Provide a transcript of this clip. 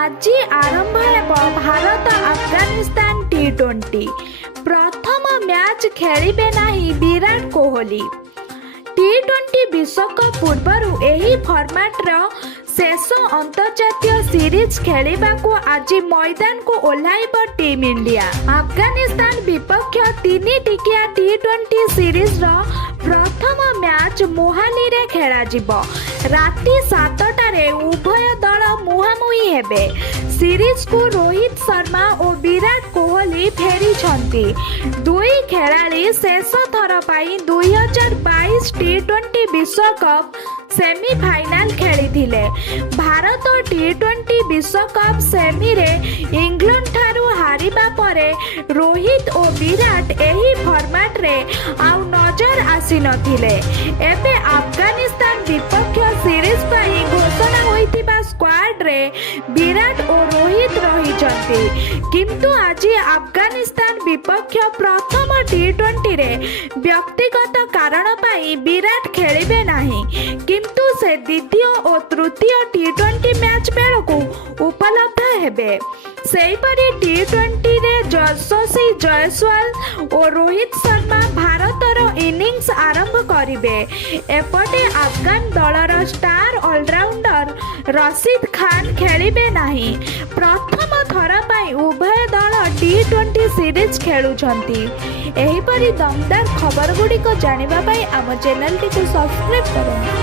आज आरंभ हेब भारत अफगानिस्तान टी20 प्रथम मैच खेलिबे नाही विराट कोहली। टी20 विश्वकप पूर्व एही फॉर्मेट शेष अंतर्जातीय सीरीज खेलिबाकू आज मैदान को ओह्लाइब टीम इंडिया। अफगानिस्तान विपक्ष 3 टिकिया टी20 सीरीज प्रथम मैच मोहाली रे खेला जिवो। राति 7टारे उभय दल मुहांमुही हेबे। सीरीज को रोहित शर्मा और विराट कोहली फेरी छंती। दुई खेलाड़ी शेष थर पाई 2022 टी20 विश्वकप सेमीफाइनाल खेलिथिले। भारत टी20 विश्वकप सेमी रे इंग्लैंड ठारू हारिबा परे रोहित और विराट एही फॉर्मेट रे आउ नजर आसी नथिले। एबे अफगानिस्तान विपक्ष सीरीज पाई घोषणा होइतिबा स्क्वाड रे विराट और रोहित रहिचंती। किंतु आज अफगानिस्तान विपक्ष प्रथम टी20 रे व्यक्तिगत कारण पाई विराट खेलिबे नाही, किंतु से द्वितीय और तृतीय टी20 मैच बेलू उपलब्ध हेबे। सेहीपरि टी20 रे यशस्वी जायसवाल और रोहित शर्मा भारतर इनिंग्स आरंभ करिवे। एपटे अफगान दलर स्टार ऑलराउंडर रशीद खान खेलिबे नाही। प्रथम थर पाई उभय दल टी20 सीरीज खेलुछंती। एहीपरि दमदार खबर गुड़िक जानिबा पाई आम चैनल टी सब्सक्राइब करूँ।